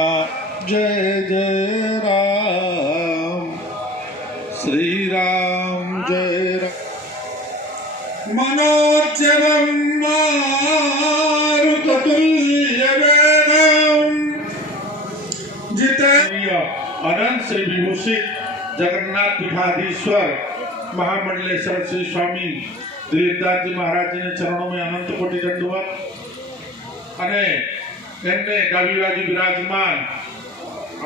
राम जय जय राम श्री राम जय राम मनोज्जवं मारुततुल्यवेगं जितेन्द्रिय अनंत श्री विभूषित जगन्नाथ पीठाधीश्वर महामंडलेश्वर श्री स्वामी दिलीपदास जी महाराज जी ने चरणों में अनंत कोटि दंडवत અને એમને ડાબી બાજુ વિરાજમાન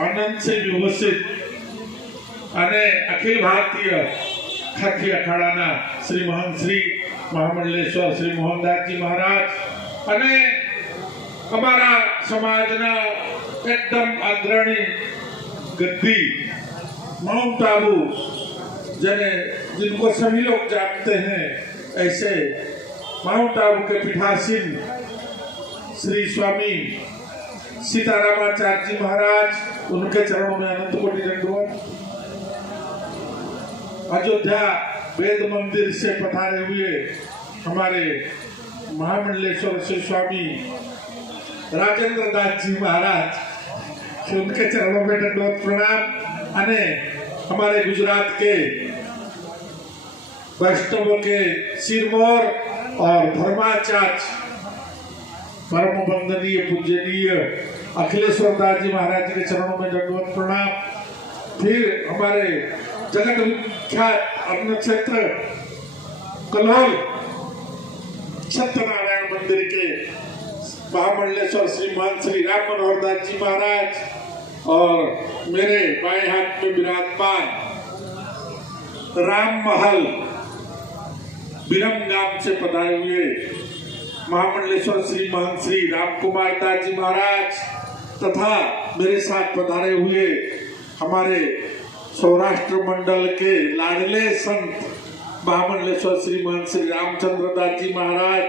આનંદ से વિભૂષિત અને અખિલ ભારતીય ખાખી અખાડાના શ્રી મહંત શ્રી મહામંડલેશ્વર શ્રી મોહનદાસજી મહારાજ અને અમારા સમાજના एकदम अग्रणी गद्दी माउंट आबू जिनको सभी लोग जानते हैं ऐसे माउंट आबू के पीठासीन श्री स्वामी सीतारामाचार्य जी महाराज उनके चरणों में अनंत कोटि दंडवत। अयोध्या वेद मंदिर से पधारे हुए हमारे महामंडलेश्वर श्री स्वामी राजेंद्र दास जी महाराज उनके चरणों में दंडवत प्रणाम। अने हमारे गुजरात के वैष्णव के सिरमौर और धर्माचार्य परम वंदनीय पूजनीय अखिलेश्वर दास जी महाराज जी के चरणों में दंडवत प्रणाम। फिर हमारे जगत विख्यात अन्न क्षेत्र कलोल सत्यनारायण मंदिर के महामंडलेश्वर श्रीमान श्री राम मनोहर दास जी महाराज और मेरे बाएं हाथ में विराजमान राम महल बिरमगाम से पधारे हुए महामंडलेश्वर श्री महंत श्री राम कुमार दास जी महाराज तथा मेरे साथ पधारे हुए हमारे सौराष्ट्र मंडल के लाडले संत महामंडलेश्वर श्री महंत श्री रामचंद्र दास जी महाराज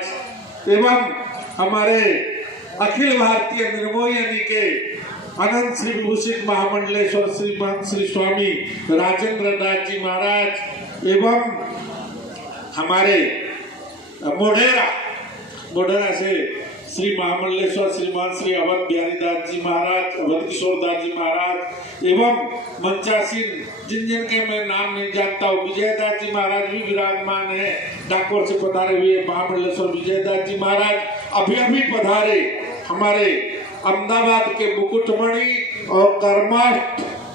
एवं हमारे अखिल भारतीय निर्मोही के अनंत श्री विभूषित महामंडलेश्वर श्री महंत श्री स्वामी राजेंद्र दास जी महाराज एवं हमारे मोढेरा से श्री महामंडलेश्वर श्रीमान श्री अवध बिहारी दास जी महाराज अवध किशोर दास जी महाराज एवं मंचासीन जिन के मैं नाम नहीं जानता हूँ विजय दास जी महाराज भी विराजमान है। डाकोर से पधारे हुए महामंडलेश्वर विजय दास जी महाराज अभी पधारे हमारे अहमदाबाद के मुकुटमणि और कर्मठ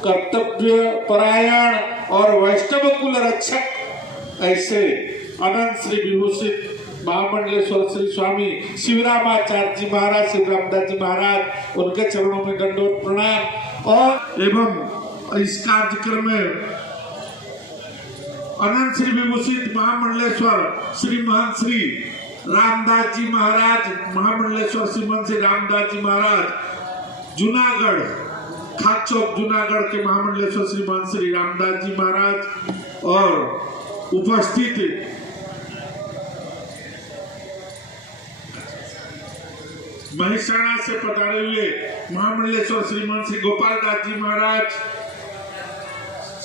कर्तव्य परायण और वैष्णव कुल रक्षक ऐसे अनंत श्री विभूषित महामंडलेश्वर श्री स्वामी शिवरामाचार्य जी महाराज शिवरामदास जी महाराज उनके चरणों में दंडवत प्रणाम। और एवं इस कार्यक्रम में अनंत श्री विभूषित महामंडलेश्वर श्री महंत श्री रामदास जी महाराज महामंडलेश्वर श्री महंत श्री रामदास जी महाराज जूनागढ़ खाक चौक जूनागढ़ के महामंडलेश्वर श्री महंत श्री रामदास जी महाराज और उपस्थित महिषाणा से पधारे हुए महामंडलेश्वर श्रीमान श्री गोपाल दास जी महाराज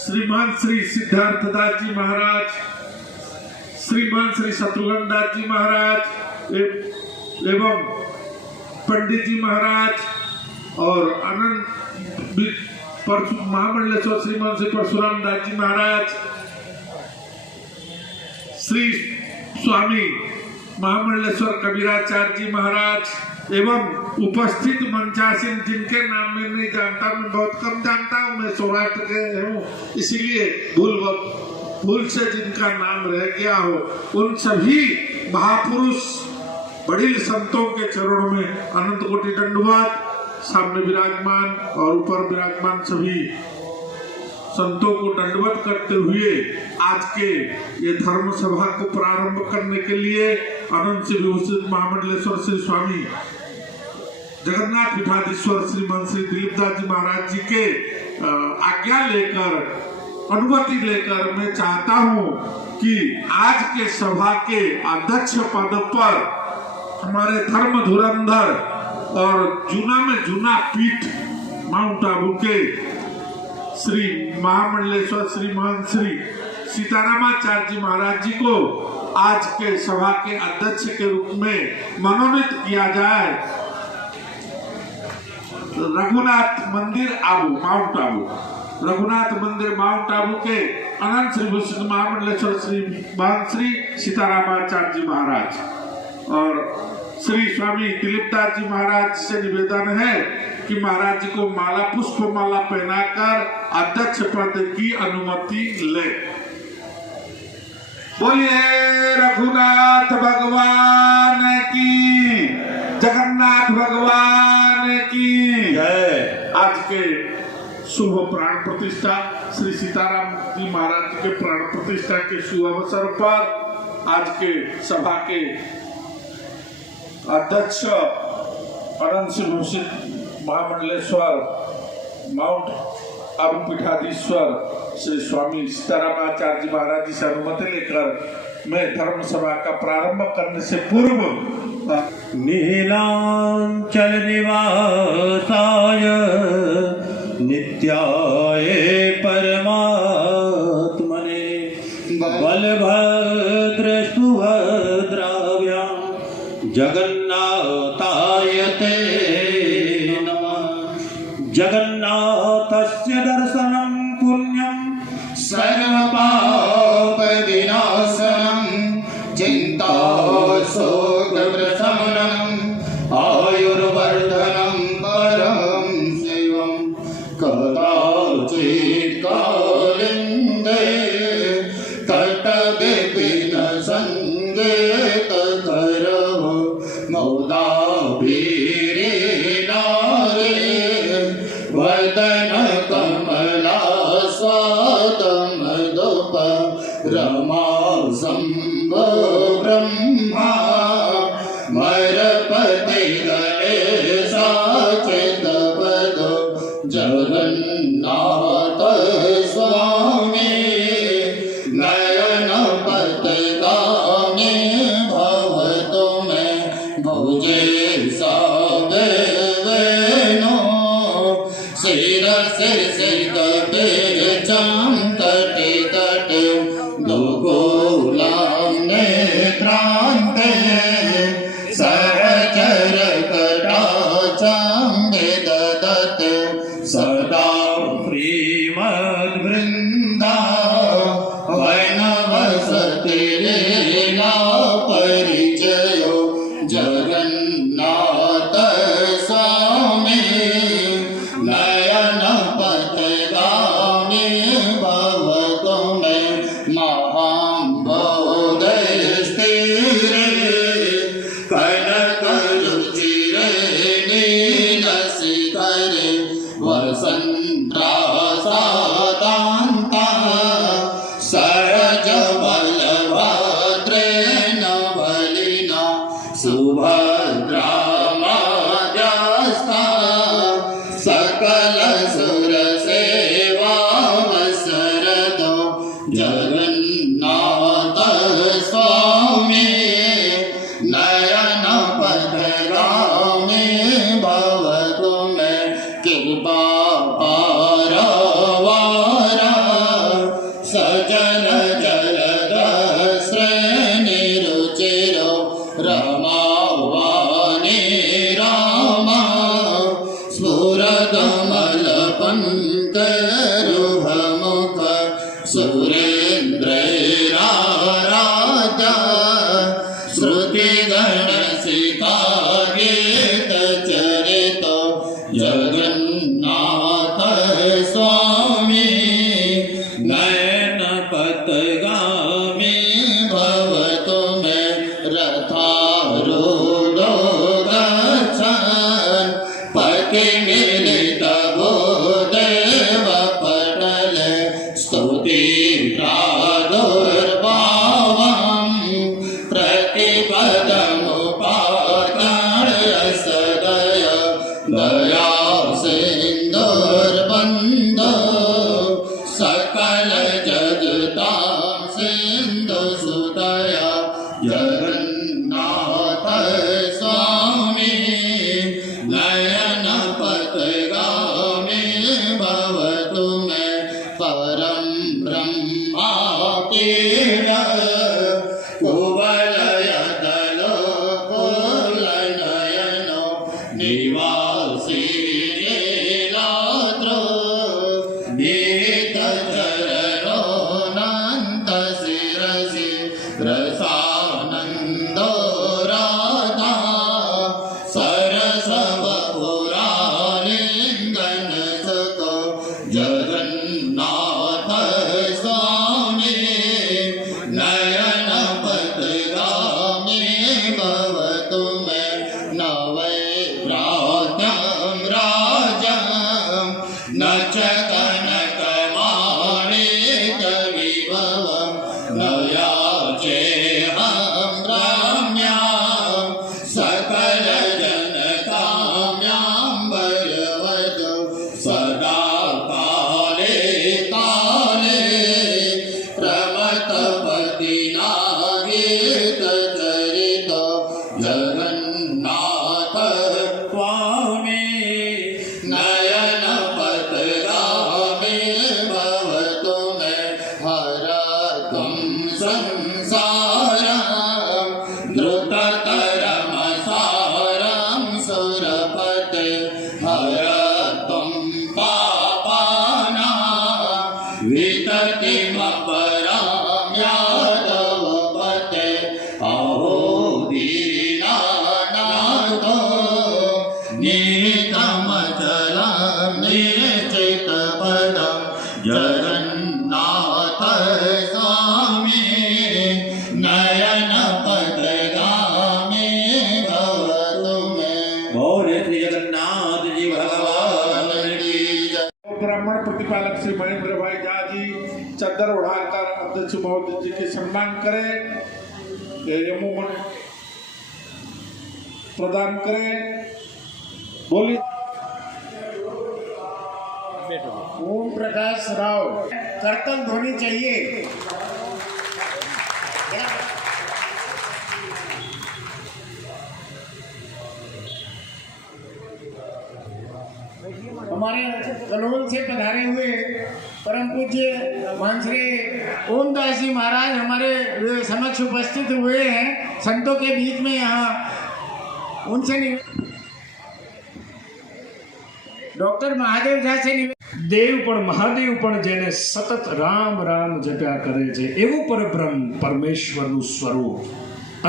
श्रीमान श्री सिद्धार्थ दास जी महाराज श्रीमान श्री शत्रुघ्न दास जी महाराज एवं पंडित जी महाराज और अनंत महामंडलेश्वर श्रीमान श्री परशुराम दास जी महाराज श्री स्वामी महामंडलेश्वर कबीराचार्य जी महाराज एवं उपस्थित मंचासीन जिनके नाम में नहीं जानता, मैं बहुत कम जानता हूँ, मैं सौराष्ट्र के हूँ इसीलिए भूल से जिनका नाम रह गया हो उन सभी महापुरुष बड़े संतों के चरणों में अनंत कोटि दंडवत। सामने विराजमान और ऊपर विराजमान सभी संतों को दंडवत करते हुए आज के ये धर्म सभा को प्रारंभ करने के लिए अनंत श्री विभूषित महामंडलेश्वर श्री स्वामी जगन्नाथ पीठाधीश्वर श्रीमान श्री दिलीपदास जी महाराज जी के आज्ञा लेकर अनुमति लेकर मैं चाहता हूँ कि आज के सभा के अध्यक्ष पद पर हमारे धर्म धुरंधर और जूना में जूना पीठ माउंट आबू के श्री महामंडलेश्वर श्री महंत श्री सीतारामाचार्य जी महाराज जी को आज के सभा के अध्यक्ष के रूप में मनोनीत किया जाए। रघुनाथ मंदिर आबू, माउंट आबू, रघुनाथ मंदिर माउंट आबू के अनंत श्री भूषण महामंडलेश्वर श्री महंत श्री सीतारामाचार्य जी महाराज और श्री स्वामी दिलीपदास जी महाराज से निवेदन है कि महाराज जी को माला पुष्प माला पहनाकर अध्यक्ष पद की अनुमति ले। बोलिए रघुनाथ भगवान की, जगन्नाथ भगवान की जय। आज के शुभ प्राण प्रतिष्ठा श्री सीताराम जी महाराज के प्राण प्रतिष्ठा के शुभ अवसर पर आज के सभा के अध्यक्ष अनंत श्री भूषित महामंडलेश्वर माउंट आबू पीठाधीश्वर श्री स्वामी सीतारामाचार्य जी महाराज जी से अनुमति लेकर मैं धर्म सभा का प्रारंभ करने से पूर्व नीलांचल निवासाय नित्याय परमात्मने बलभद्र सुभद्राभ्यां जगन्नाथाय ते नमः। जगन्नाथस्य दर्शनं पुण्यं सर्वपाप विनाशनं चिन्ताशोकप्रशमनं आयुर्वर्धनं परमं शिवं कदाचित् कालिन्दे तटविपिनसङ्गे ततरः मौदाभिरीनारे वदन कमलास्वादमधुप रमा शम्भो ब्रह्मा मरपति गणेशाच्युतपदो जगन्नाथ स्वामी नयनपतगामी भवतु मे भुजे सावेनो शिरसि कटे चांकटे कटे दुगोलां नेत्रान्ते सहचर कटाक्षं विदधते सदा श्रीमद्वृन्दा वैनवसति लीला परिचयो जगन्नाथ स्वामी नयनपतगामी भवतु मे महाम्बोधैस्थिरे कनकरुचिरे नीलशिखरे वसन्त्रासादान्ता सहजबलभद्रेण बलिना सुभद्रामाद्यस्ता सकल सुरसेवावसरदो जगन्नाथ स्वामी नयनपथगामी भवतु मे कृपा पारवारा सजन जलदश्रेणिरुचिरो रमावाणी रामा स्फुरदमलपङ्करुहमुख सुरेन्द्रैराराध्य श्रुतिगणसितागीतचरितो जगन्नाथ स्वामी नयनपथगामी भवतु मे रथारूढो गच्छन् पतिमिलितभूदेवपटले स्तुतिप्रादुर्भावं प्रतिपदमुपादाय सदय दया सिन्धु न च कनकमाणिक्यविभवं न याचेऽहं रम्यां सकलजनकाम्यां वरवधूं सदा काले काले प्रमथपतिनागीतचरितो जगन्नाथ स्वामी नयनपथगामी भवतु मे हरतुं संसारं द्रुततरमसारं सुरपते हरतुं पापानां विततिमपरां यादवपते अहो दीनानाथो निहितमचलं निश्चितपदं जगन्नाथ स्वामी नयनपथगामी भवतु मे बोल श्री जगन्नाथ जी भगवान की जय। ब्राह्मण प्रतिपालक श्री महेंद्र भाई झा जी चद्दर उड़ाकर अध्यक्ष महोदय जी के सम्मान करें, यमुमन प्रदान करें। बोलिए। ओम प्रकाश राव कर्तन ध्वनि चाहिए। हमारे कलोल से पधारे हुए परम पूज्य मानश्री ओमदास जी महाराज हमारे समक्ष उपस्थित हुए हैं संतों के बीच में। यहाँ उनसे डॉक्टर महादेव झा से દેવ પણ મહાદેવ પણ જેને સતત રામ રામ જપ્યા કરે છે એવું પરબ્રહ્મ પરમેશ્વરનું સ્વરૂપ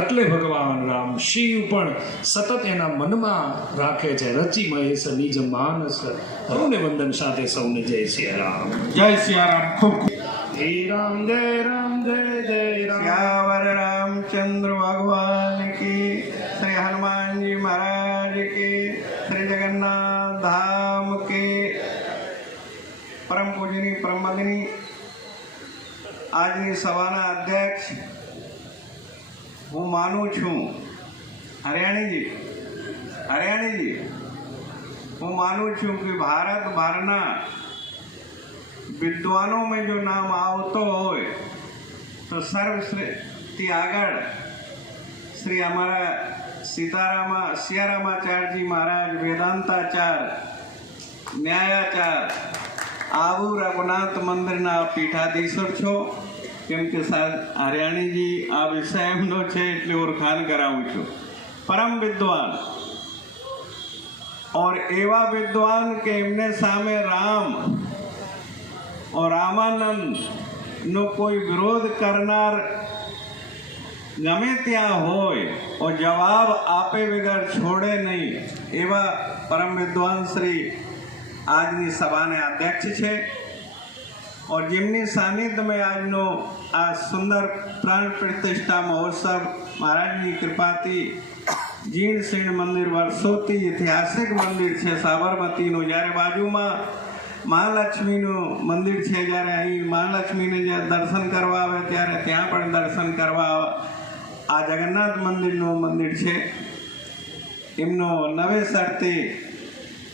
એટલે ભગવાન રામ શિવ પણ સતત એના મનમાં રાખે છે રચી મહેશ નિજ માનસ સૌને વંદન સાથે સૌને જય સિયા રામ जय सियाराम। खूब જય રામ જય રામ જય જય રામ। श्यावर रामचंद्र भगवान की, श्री हनुमान जी महाराज की, श्री जगन्नाथ धाम के परम पूजनी परम वंदनी આજની સભાના અધ્યક્ષ હું માનું છું હરિયાણીજી હું માનું છું કે ભારત ભરના વિદ્વાનોं में जो नाम આવતો હોય તો સર્વશ્રેષ્ઠથી આગળ શ્રી અમારા સિયારામાચાર્યજી महाराज वेदांताचार्य ન્યાયાચાર આવું રઘુનાથ મંદિરના પીઠાધીશ્વર છો। કેમ કે હરિયાણીજી આ વિષય એમનો છે એટલે ઓળખાણ કરાવું છું। પરમ વિદ્વાન और એવા વિદ્વાન કે એમને સામે રામ और રામાનંદનો કોઈ વિરોધ કરનાર ગમે ત્યાં હોય और જવાબ આપે વગર છોડે નહીં એવા પરમ વિદ્વાન શ્રી આજની સભાને અધ્યક્ષ છે। और જેમની સાનિધ્યમાં આજનો આ સુંદર પ્રાણ પ્રતિષ્ઠા મહોત્સવ મહારાજની કૃપાથી જીર્ણ શીર્ણ મંદિર વર્ષોથી ઐતિહાસિક મંદિર છે સાબરમતીનું। જ્યારે બાજુમાં મહાલક્ષ્મીનું મંદિર છે, જ્યારે અહીં મહાલક્ષ્મીને જે દર્શન કરવા આવે ત્યારે ત્યાં પણ દર્શન કરવા આ જગન્નાથ મંદિરનું મંદિર છે। એમનો નવેસરથી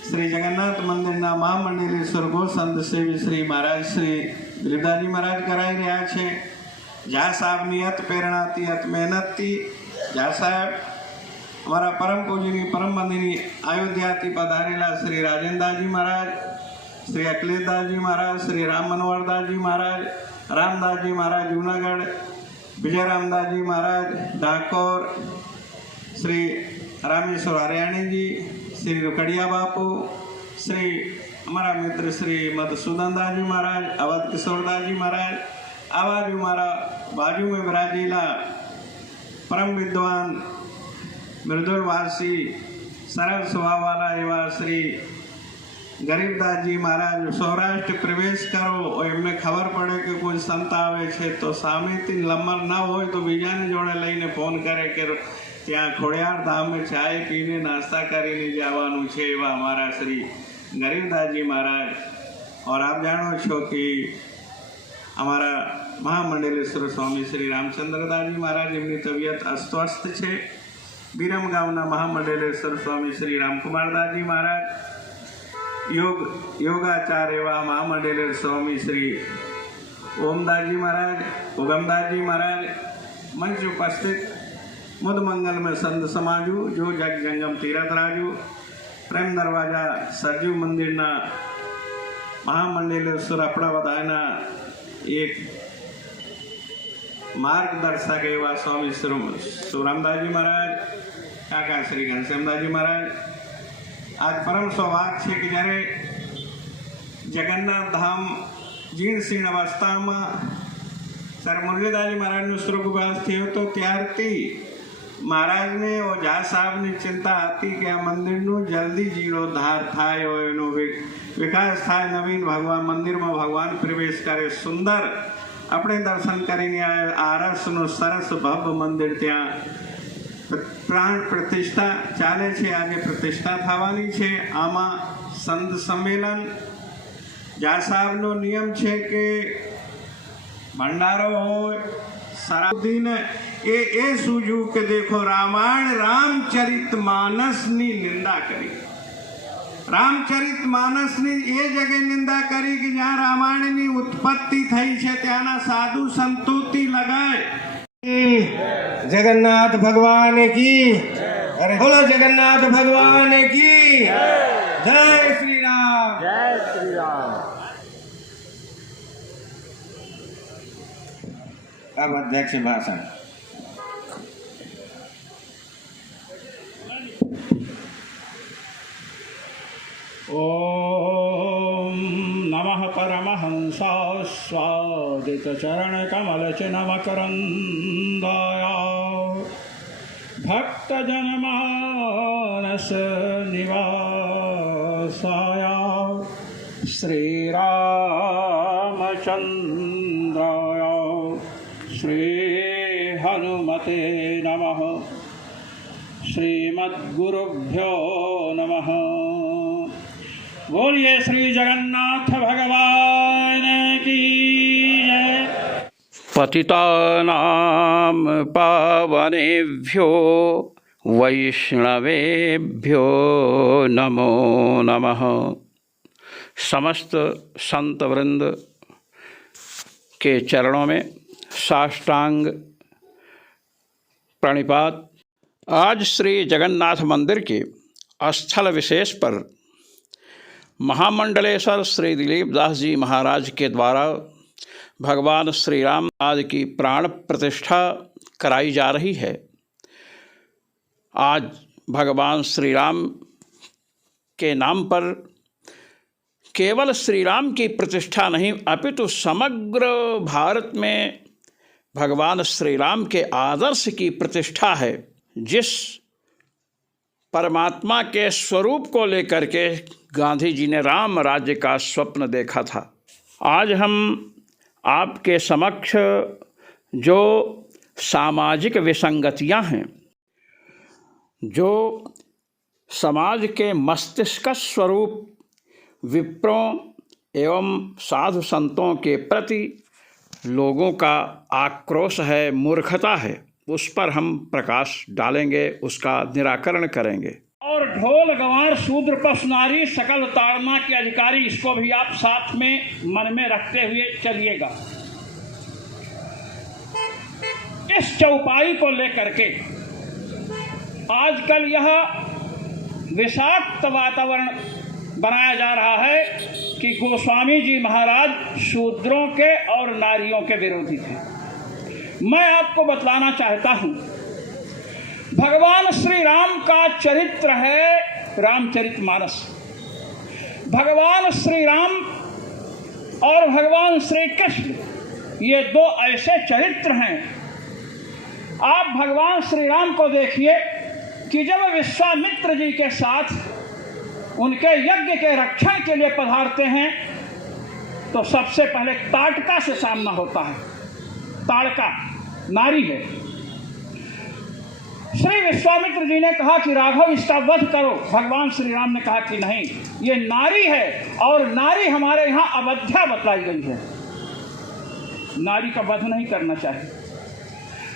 श्री जगन्नाथ मंदिरना महामंडलेश्वर गो संत सेवी श्री महाराज श्री गिरिदाजी महाराज कराई रहा है। झा साहब नियत प्रेरणाती अत मेहनत झा साहब हमारा परम पूजनी परम वंदनी अयोध्या पधारेला श्री राजेंद्र जी महाराज, श्री अखिलेशदास जी महाराज, श्री राम मनोहरदास जी महाराज, रामदास जी महाराज जूनागढ़, विजय रामदास जी महाराज डाकोर, श्री रामेश्वर हरियाणी जी, श्री रुकड़िया बापू, श्री हमारा मित्र श्री मधुसूदन दास जी महाराज, अवध किशोर दास जी महाराज, आवाज हमारा बाजू में विराजीला परम विद्वान मृदुलवासी सरल स्वभाव वाला एवं श्री गरीबदास जी महाराज सौराष्ट्र प्रवेश करो और एमने खबर पड़े कि कोई संत आवे छे तो सामेथी नंबर न हो तो बीजाने जोड़े लईने फोन करे कि ત્યાં ખોડિયાર ધામ ચાય પીને નાસ્તા કરીને જવાનું છે એવા અમારા શ્રી ગરીબદાસજી મહારાજ और आप जाणो છો कि અમારા મહામંડલેશ્વર સ્વામી શ્રી રામચંદ્રદાસજી મહારાજ એમની તબિયત અસ્વસ્થ છે. વિરમગામના મહામંડલેશ્વર સ્વામી શ્રી રામકુમારદાસજી મહારાજ, યોગાચાર એવા મહામંડલેશ્વર સ્વામી શ્રી ओमदासजी महाराज, उगमदासजी महाराज, मंच उपस्थित मुद मंगल में संत समाजू, जो जग जंगम तीरथ राजू, प्रेम दरवाजा सरजू मंदिर ना महामंडलेश्वर अपना बताना एक मार्गदर्शक एवं स्वामी सुरामदास जी महाराज, काका श्री घनश्यामदास जी महाराज, आज परम सौभाग्य है कि जયારે जगन्नाथ धाम जीर्ण शीर्ण अवस्थाમાં સર મુરલીદાસજી મહારાજનું સ્વર્ગવાસ થયો તો ત્યારથી મહારાજને ઓઝા સાહેબની ચિંતા હતી કે આ મંદિરનું જલ્દી જીર્ણોદ્ધાર થાય, એનો વિકાસ થાય, નવીન ભગવાન મંદિરમાં ભગવાન પ્રવેશ કરે, સુંદર આપણે દર્શન કરીને આરસનું સરસ ભવ્ય મંદિર ત્યાં પ્રાણ પ્રતિષ્ઠા ચાલે છે. આજે પ્રતિષ્ઠા થવાની છે. આમાં સંત સંમેલન જા સાહેબનો નિયમ છે કે ભંડારો હોય સરાઉદ્દીન એ સૂઝ્યું કે દેખો રામાયણ રામચરિત માનસની નિંદા કરી. રામચરિત માનસની એ જગ્યાએ નિંદા કરી કે જ્યાં રામાયણની ઉત્પત્તિ થઈ છે ત્યાંના સાધુ સંતોથી લગાય. जगन्नाथ भगवान की, अरे बोलो जगन्नाथ भगवान की जय श्री राम, जय श्री राम. अब अध्यक्ष भाषण. ओम नमः परमहंसास्वादित चरण कमल चिन्मकरंदाय भक्त जनमानस निवासाय श्री रामचंद्राय श्री हनुमते नमः. श्रीमद्गुरुभ्यो नमः. बोलिए श्री जगन्नाथ भगवान की जय. पतितानां पावनेभ्यो वैष्णवेभ्यो नमो नमः. समस्त संत वृंद के चरणों में साष्टांग प्रणिपात. आज श्री जगन्नाथ मंदिर के स्थल विशेष पर महामंडलेश्वर श्री दिलीप दास जी महाराज के द्वारा भगवान श्री राम आदि की प्राण प्रतिष्ठा कराई जा रही है. आज भगवान श्री राम के नाम पर केवल श्री राम की प्रतिष्ठा नहीं अपितु समग्र भारत में भगवान श्री राम के आदर्श की प्रतिष्ठा है. जिस परमात्मा के स्वरूप को लेकर के गांधी जी ने राम राज्य का स्वप्न देखा था. आज हम आपके समक्ष जो सामाजिक विसंगतियां हैं, जो समाज के मस्तिष्क स्वरूप विप्रों एवं साधु संतों के प्रति लोगों का आक्रोश है, मूर्खता है, उस पर हम प्रकाश डालेंगे, उसका निराकरण करेंगे. और ढोल गंवार शूद्र पशु नारी सकल ताड़ना के अधिकारी, इसको भी आप साथ में मन में रखते हुए चलिएगा. इस चौपाई को लेकर के आजकल यह विषाक्त वातावरण बनाया जा रहा है कि गोस्वामी जी महाराज शूद्रों के और नारियों के विरोधी थे. मैं आपको बतलाना चाहता हूं, भगवान श्री राम का चरित्र है रामचरितमानस. भगवान श्री राम और भगवान श्री कृष्ण ये दो ऐसे चरित्र हैं. आप भगवान श्री राम को देखिए कि जब विश्वामित्र जी के साथ उनके यज्ञ के रक्षण के लिए पधारते हैं तो सबसे पहले ताड़का से सामना होता है. ताड़का नारी है. श्री विश्वामित्र जी ने कहा कि राघव इसका वध करो। भगवान श्री राम ने कहा कि नहीं, ये नारी है और नारी हमारे यहाँ अवध्या बतलाई गई है, नारी का वध नहीं करना चाहिए।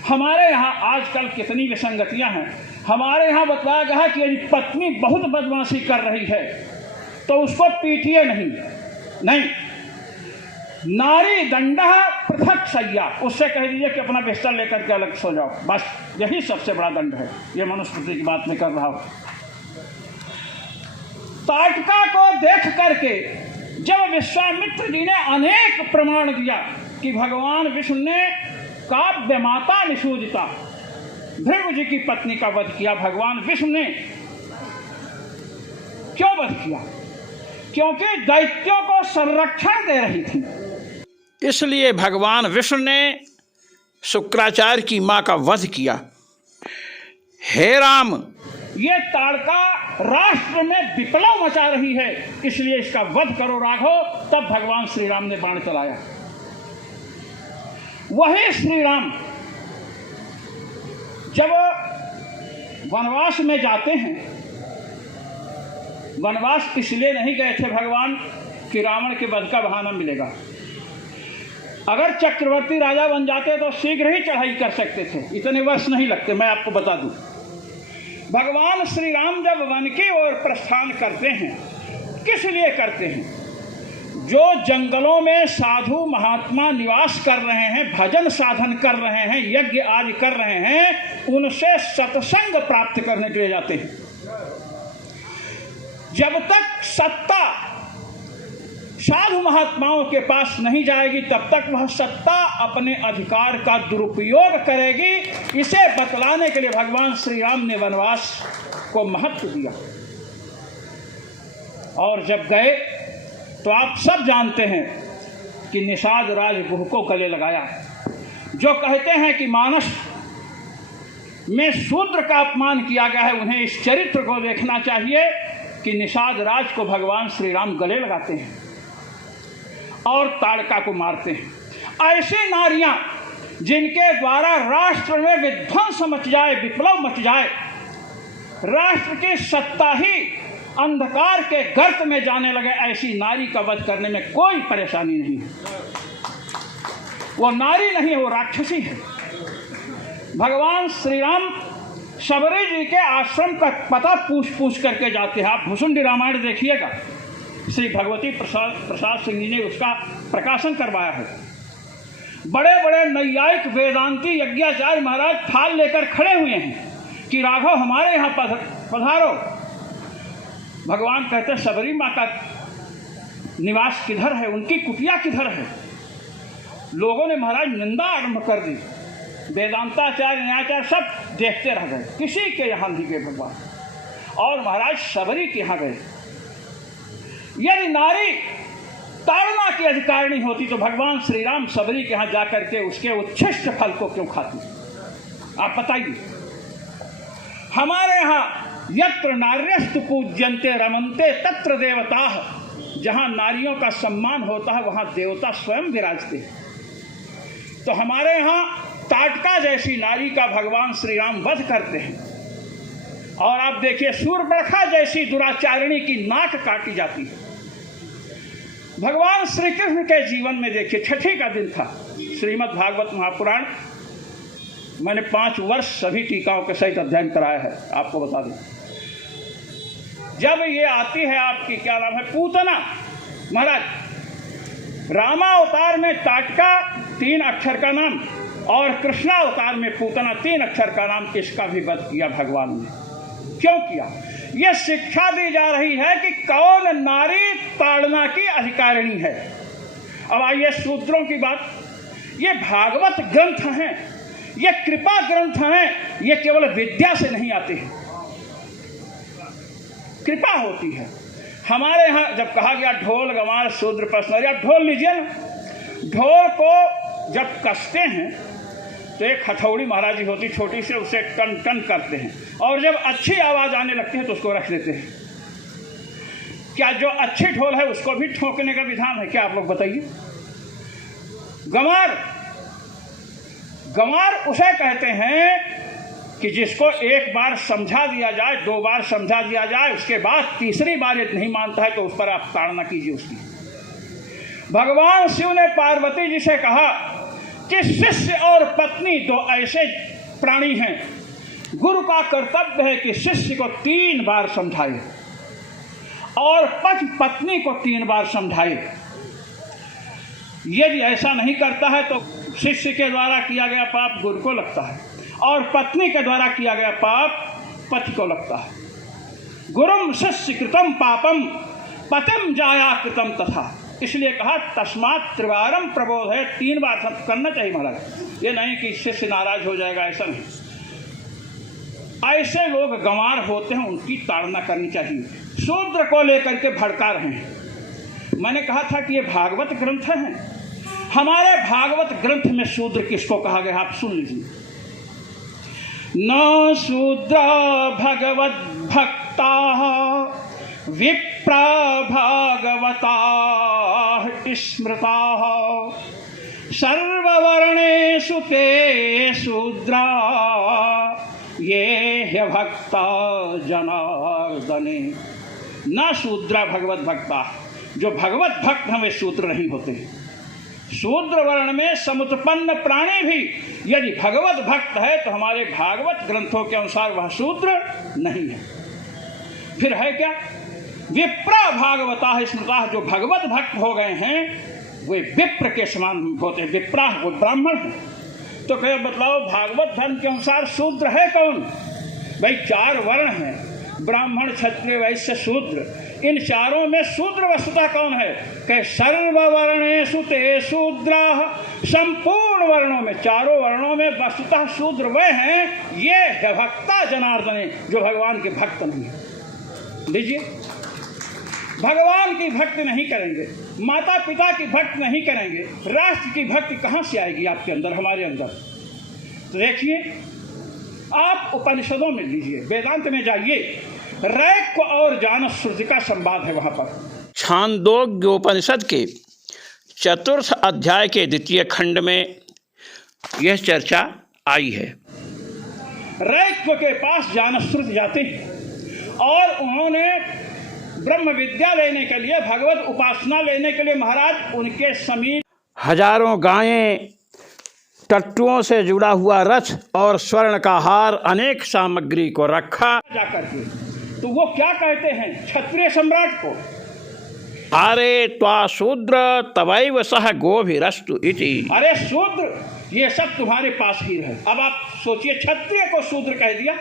हमारे यहाँ आजकल कितनी विसंगतियां हैं। हमारे यहाँ बतलाया गया है कि यदि पत्नी बहुत बदमाशी कर रही है तो उसको पीटिए नहीं, नारी दंडा पृथक सैया, उससे कह दीजिए कि अपना बिस्तर लेकर के अलग सो जाओ, बस यही सबसे बड़ा दंड है। ये मनुस्मृति की बात मैं कर रहा हूं। ताटका को देख करके जब विश्वामित्र जी ने अनेक प्रमाण दिया कि भगवान विष्णु ने काव्य माता निषूदिता भृगु जी की पत्नी का वध किया। भगवान विष्णु ने क्यों वध किया? क्योंकि दैत्यों को संरक्षण दे रही थी, इसलिए भगवान विष्णु ने शुक्राचार्य की मां का वध किया। हे राम, ये ताड़का राष्ट्र में विप्लव मचा रही है, इसलिए इसका वध करो राघव। तब भगवान श्री राम ने बाण चलाया। वही श्री राम जब वनवास में जाते हैं, वनवास इसलिए नहीं गए थे भगवान कि रावण के वध का बहाना मिलेगा। अगर चक्रवर्ती राजा बन जाते तो शीघ्र ही चढ़ाई कर सकते थे, इतने वर्ष नहीं लगते। मैं आपको बता दूं, भगवान श्री राम जब वन की ओर प्रस्थान करते हैं, किस लिए करते हैं? जो जंगलों में साधु महात्मा निवास कर रहे हैं, भजन साधन कर रहे हैं, यज्ञ आदि कर रहे हैं, उनसे सत्संग प्राप्त करने के लिए जाते हैं। जब तक सत्ता साधु महात्माओं के पास नहीं जाएगी, तब तक वह सत्ता अपने अधिकार का दुरुपयोग करेगी। इसे बतलाने के लिए भगवान श्री राम ने वनवास को महत्व दिया। और जब गए तो आप सब जानते हैं कि निषाद राज गुह को गले लगाया। जो कहते हैं कि मानस में शूद्र का अपमान किया गया है, उन्हें इस चरित्र को देखना चाहिए कि निषाद राज को भगवान श्री राम गले लगाते हैं और ताड़का को मारते हैं। ऐसी नारियां जिनके द्वारा राष्ट्र में विध्वंस मच जाए, विप्लव मच जाए, राष्ट्र की सत्ता ही अंधकार के गर्त में जाने लगे, ऐसी नारी का वध करने में कोई परेशानी नहीं है। वो नारी नहीं है, वो राक्षसी है। भगवान श्री राम शबरी जी के आश्रम का पता पूछ करके जाते हैं। आप भुसुंडी रामायण देखिएगा, श्री भगवती प्रसाद सिंह जी ने उसका प्रकाशन करवाया है। बड़े बड़े नैयायिक वेदांती यज्ञाचार्य महाराज थाल लेकर खड़े हुए हैं कि राघव हमारे यहाँ पधारो। भगवान कहते हैं शबरी माँ का निवास किधर है, उनकी कुटिया किधर है? लोगों ने महाराज निंदा आरंभ कर दी। वेदांताचार्य न्यायाचार्य सब देखते रह गए, किसी के यहाँ नहीं गए भगवान। और महाराज शबरी के यहाँ गए। यदि नारी ताड़ना की अधिकारिणी होती तो भगवान श्री राम शबरी के यहाँ जाकर के उसके उच्छिष्ट फल को क्यों खाती? आप बताइए। हमारे यहाँ यत्र नार्यस्तु पूज्यन्ते रमन्ते तत्र देवताः, जहाँ नारियों का सम्मान होता है वहाँ देवता स्वयं विराजते हैं। तो हमारे यहाँ ताटका जैसी नारी का भगवान श्री राम वध करते हैं। और आप देखिए शूर्पणखा जैसी दुराचारिणी की नाक काटी जाती है। भगवान श्री कृष्ण के जीवन में देखिए, छठी का दिन था, श्रीमद् भागवत महापुराण मैंने 5 वर्ष सभी टीकाओं के सहित अध्ययन कराया है। आपको बता दूं, जब ये आती है आपकी क्या नाम है, पूतना महाराज, रामावतार में ताटका 3 अक्षर का नाम और कृष्णावतार में पूतना 3 अक्षर का नाम, इसका भी वध किया भगवान ने। क्यों किया? यह शिक्षा दी जा रही है कि कौन नारी ताड़ना की अधिकारिणी है। अब आइए शूद्रों की बात। ये भागवत ग्रंथ हैं, ये कृपा ग्रंथ हैं, ये केवल विद्या से नहीं आते हैं, कृपा होती है। हमारे यहाँ जब कहा गया ढोल गंवार शूद्र प्रश्न, आप ढोल लीजिए ना, ढोल को जब कसते हैं तो एक हथौड़ी महाराज जी होती छोटी से, उसे टन टन करते हैं और जब अच्छी आवाज़ आने लगती है तो उसको रख देते हैं। क्या जो अच्छी ढोल है उसको भी ठोकने का विधान है क्या? आप लोग बताइए। गंवार, गंवार उसे कहते हैं कि जिसको एक बार समझा दिया जाए, 2 बार समझा दिया जाए, उसके बाद तीसरी बार यदि नहीं मानता है तो उस पर आप ताड़ना कीजिए उसकी। भगवान शिव ने पार्वती जी से कहा कि शिष्य और पत्नी 2 ऐसे प्राणी हैं, गुरु का कर्तव्य है कि शिष्य को 3 बार समझाए और पत्नी को 3 बार समझाए। यदि ऐसा नहीं करता है तो शिष्य के द्वारा किया गया पाप गुरु को लगता है और पत्नी के द्वारा किया गया पाप पति को लगता है। गुरुम शिष्य कृतम पापम पतिम जाया कृतम तथा। इसलिए कहा तस्मात् त्रिवारम प्रबोध है, 3 बार करना चाहिए महाराज। ये नहीं कि शिष्य नाराज हो जाएगा, ऐसा नहीं। ऐसे लोग गंवार होते हैं, उनकी ताड़ना करनी चाहिए। शूद्र को लेकर के भड़का रहे हैं। मैंने कहा था कि ये भागवत ग्रंथ है। हमारे भागवत ग्रंथ में शूद्र किसको कहा गया, आप सुन लीजिए। न शूद्र भगवत भक्ता विप्रा भागवता स्मृता सर्ववर्णेषु ते शूद्रा ये ह्यभक्ता जनार्दने। न शूद्रा भगवत भक्ता, जो भगवत भक्त हैं वे शूद्र नहीं होते। शूद्र वर्ण में समुत्पन्न प्राणी भी यदि भगवत भक्त है तो हमारे भागवत ग्रंथों के अनुसार वह शूद्र नहीं है। फिर है क्या, विप्रा भागवता स्मृता, जो भगवत भक्त हो गए हैं वे विप्र के समान होते हैं। विप्रा वो ब्राह्मण है। तो कहे बतलाओ भागवत धर्म के अनुसार शूद्र है कौन? भाई 4 वर्ण हैं, ब्राह्मण क्षत्रिय वैश्य शूद्र। इन चारों में शूद्र वस्तुतः कौन है? कहे सर्ववर्णेषु ते शूद्राः, संपूर्ण वर्णों में, चारों वर्णों में वस्तुतः शूद्र वे हैं ये है भक्ता जनार्दने, जो भगवान के भक्त नहीं है। लीजिए, भगवान की भक्ति नहीं करेंगे, माता पिता की भक्ति नहीं करेंगे, राष्ट्र की भक्ति कहाँ से आएगी आपके अंदर, हमारे अंदर? तो देखिए, आप उपनिषदों में लीजिए, वेदांत में जाइए, रैक्य और जानश्रुति का संवाद है वहाँ पर। छांदोग्योपनिषद के 4th अध्याय के 2य खंड में यह चर्चा आई है। रैक्य के पास जानश्रुति जाते हैं और उन्होंने ब्रह्म विद्या लेने के लिए, भगवत उपासना लेने के लिए महाराज उनके समीप हजारों गायें, टट्टुओं से जुड़ा हुआ रथ और स्वर्ण का हार, अनेक सामग्री को रखा जाकर के। तो वो क्या कहते हैं क्षत्रिय सम्राट को? अरे त्वा शूद्र तवैव सह गोभिरस्तु इति। अरे शूद्र, ये सब तुम्हारे पास ही है। अब आप सोचिए, क्षत्रिय को शूद्र कह दिया।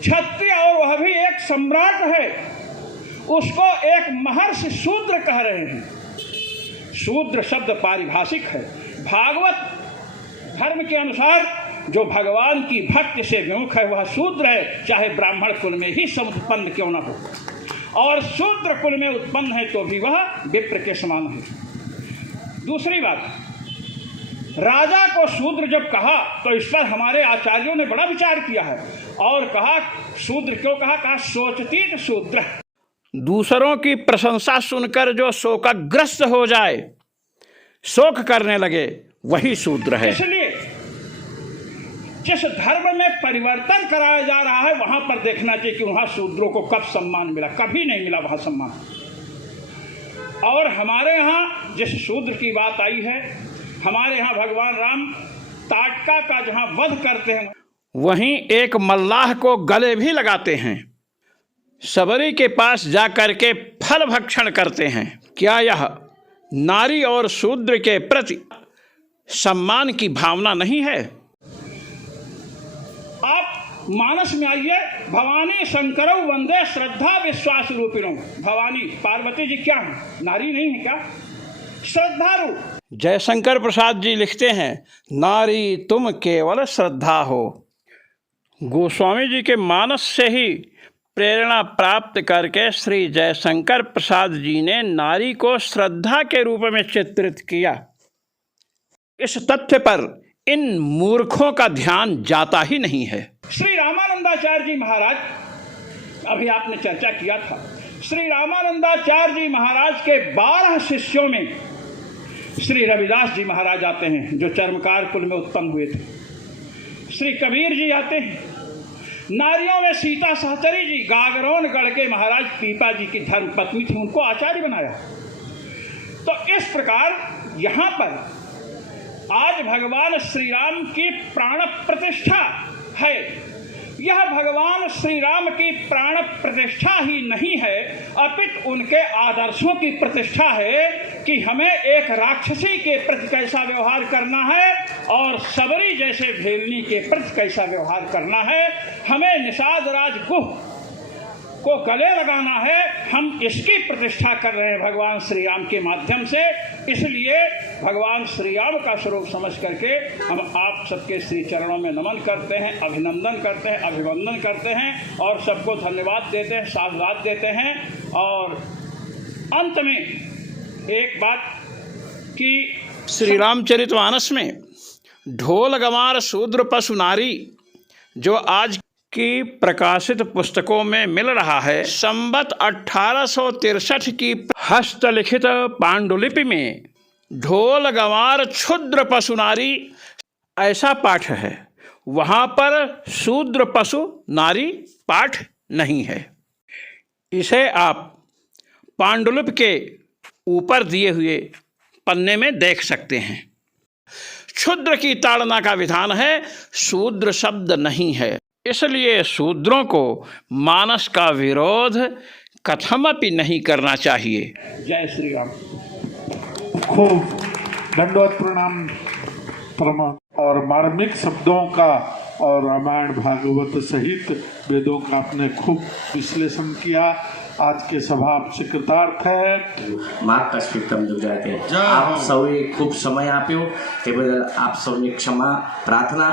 क्षत्रिय और वह भी एक सम्राट है, उसको एक महर्षि शूद्र कह रहे हैं। शूद्र शब्द पारिभाषिक है। भागवत धर्म के अनुसार जो भगवान की भक्ति से विमुख है वह शूद्र है, चाहे ब्राह्मण कुल में ही समुत्पन्न क्यों न हो। और शूद्र कुल में उत्पन्न है तो भी वह विप्र के समान है। दूसरी बात, राजा को शूद्र जब कहा तो इस पर हमारे आचार्यों ने बड़ा विचार किया है और कहा शूद्र क्यों कहा? कहा शोचतीत शूद्र। दूसरों की प्रशंसा सुनकर जो शोकग्रस्त हो जाए, शोक करने लगे, वही शूद्र है। इसलिए जिस धर्म में परिवर्तन कराया जा रहा है वहां पर देखना चाहिए कि वहां शूद्रों को कब सम्मान मिला। कभी नहीं मिला वहां सम्मान। और हमारे यहाँ जिस शूद्र की बात आई है, हमारे यहाँ भगवान राम ताटका का जहाँ वध करते हैं वहीं एक मल्लाह को गले भी लगाते हैं, सबरी के पास जाकर के फल भक्षण करते हैं। क्या यह नारी और शूद्र के प्रति सम्मान की भावना नहीं है? आप मानस में आइए, भवानी शंकरौ वंदे श्रद्धा विश्वास रूपिणो। भवानी पार्वती जी क्या है? नारी नहीं है क्या? श्रद्धारू। जयशंकर प्रसाद जी लिखते हैं, नारी तुम केवल श्रद्धा हो। गोस्वामी जी के मानस से ही प्रेरणा प्राप्त करके श्री जयशंकर प्रसाद जी ने नारी को श्रद्धा के रूप में चित्रित किया। इस तथ्य पर इन मूर्खों का ध्यान जाता ही नहीं है। श्री रामानंदाचार्य जी महाराज, अभी आपने चर्चा किया था, श्री रामानंदाचार्य जी महाराज के 12 शिष्यों में श्री रविदास जी महाराज आते हैं, जो चर्मकार कुल में उत्पन्न हुए थे। श्री कबीर जी आते हैं, नारियों में सीता सहचरी जी, गागरोन गढ़ के महाराज पीपा जी की धर्म पत्नी थी, उनको आचार्य बनाया। तो इस प्रकार यहाँ पर आज भगवान श्री राम की प्राण प्रतिष्ठा है। यह भगवान श्री राम की प्राण प्रतिष्ठा ही नहीं है, अपितु उनके आदर्शों की प्रतिष्ठा है कि हमें एक राक्षसी के प्रति कैसा व्यवहार करना है और सबरी जैसे भेलनी के प्रति कैसा व्यवहार करना है। हमें निषाद राज गुह को गले लगाना है। हम इसकी प्रतिष्ठा कर रहे हैं भगवान श्री राम के माध्यम से। इसलिए भगवान श्री राम का स्वरूप समझ करके हम आप सबके श्री चरणों में नमन करते हैं, अभिनंदन करते हैं, अभिवंदन करते हैं और सबको धन्यवाद देते हैं, साधुवाद देते हैं। और अंत में एक बात कि श्री रामचरितमानस में ढोल गंवार शूद्र पशु नारी जो आज की प्रकाशित पुस्तकों में मिल रहा है, संवत 1863 की हस्तलिखित पांडुलिपि में ढोल गंवार क्षुद्र पशु नारी ऐसा पाठ है। वहाँ पर शूद्र पशु नारी पाठ नहीं है। इसे आप पांडुलिपि के ऊपर दिए हुए पन्ने में देख सकते हैं। क्षुद्र की ताड़ना का विधान है, शूद्र शब्द नहीं है। इसलिए शूद्रों को मानस का विरोध कथमपि नहीं करना चाहिए। जय श्री राम। खूब दंडवत प्रणाम प्रमा और मार्मिक शब्दों का और रामायण भागवत सहित वेदों का आपने खूब विश्लेषण किया। आज के सभा आपसे कृतार्थ है। मार्ग स्वीकृतम दुर्जाते आप सौए खूब समय आप्यो ते बदल आप सौने क्षमा प्रार्थना।